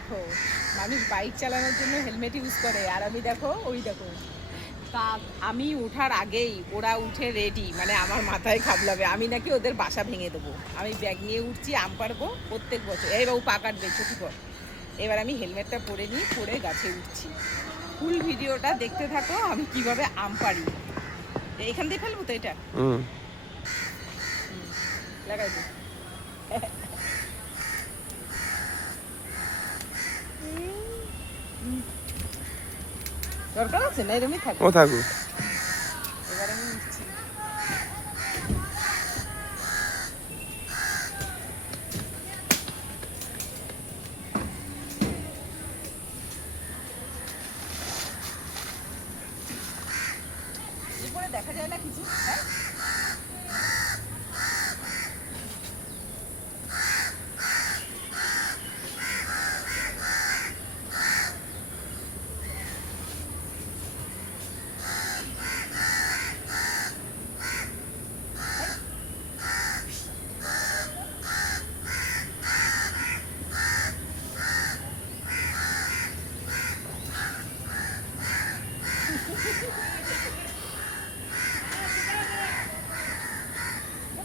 দেখো, মানুষ বাইক চালানোর জন্য হেলমেট ইউজ করে, আর আমি দেখো ওই দেখো কাক। আমি ওঠার আগেই ওরা উঠে রেডি, মানে আমার মাথায় খাবলাবে, আমি নাকি ওদের বাসা ভেঙে দেবো। আমি ব্যাগ নিয়ে উঠছি, আম পারবো প্রত্যেক বছর। এই বাবু পা কাটবে, ছুটি কর। এবার আমি হেলমেটটা পরে নিই, পরে গাছে উঠছি। ফুল ভিডিওটা দেখতে থাকো আমি কিভাবে আম পারি। এখান দিয়ে ফেলবো তো এটা, লাগাই দিই। দরকার আছে না, এরমই থাকবে। ও থাকুক। এবার আমি উঠছি। এরপরে দেখা যায় না কিছু, হ্যাঁ।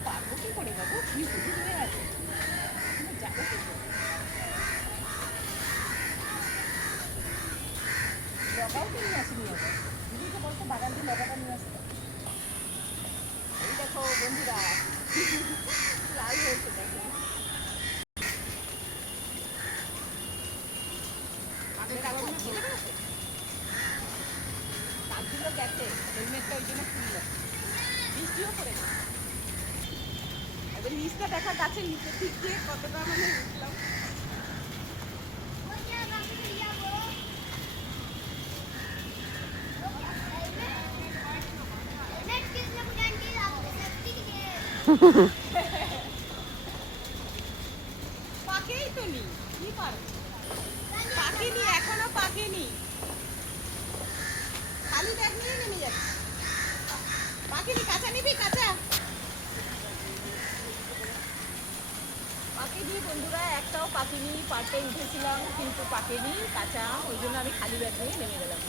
পারবো কি করে বাবু, কি হুজুর হয়ে আছে, যাবো কি করে? লগাও তো নিয়ে আসিনি আবার, দিদিকে বলতো বাগান দিয়ে লগাটা নিয়ে আসতে। এই দেখো বন্ধুরা, লাল হয়েছে দেখো। আগের কাগজগুলো দিয়ে দেবে না তো? কাগজগুলো গেছে, হেলমেটটা ওই জন্য খুললো, বৃষ্টিও পড়েছে। এবার নিচটা দেখা, গাছের নিচে ঠিক দিয়ে কতটা মানে উঠলাম। পাকেই তো নি, কি পারবো, পাকেনি, এখনো পাকেনি, খালি ব্যাগ নিয়ে নেমে যাচ্ছে। পাকেনি, কাঁচা নিবি, কাঁচা পাকেনি বন্ধুরা, একটাও পাকেনি। পার্কে উঠেছিলাম কিন্তু পাকেনি, কাঁচা, ওই জন্য আমি খালি ব্যাগ নিয়ে নেমে গেলাম।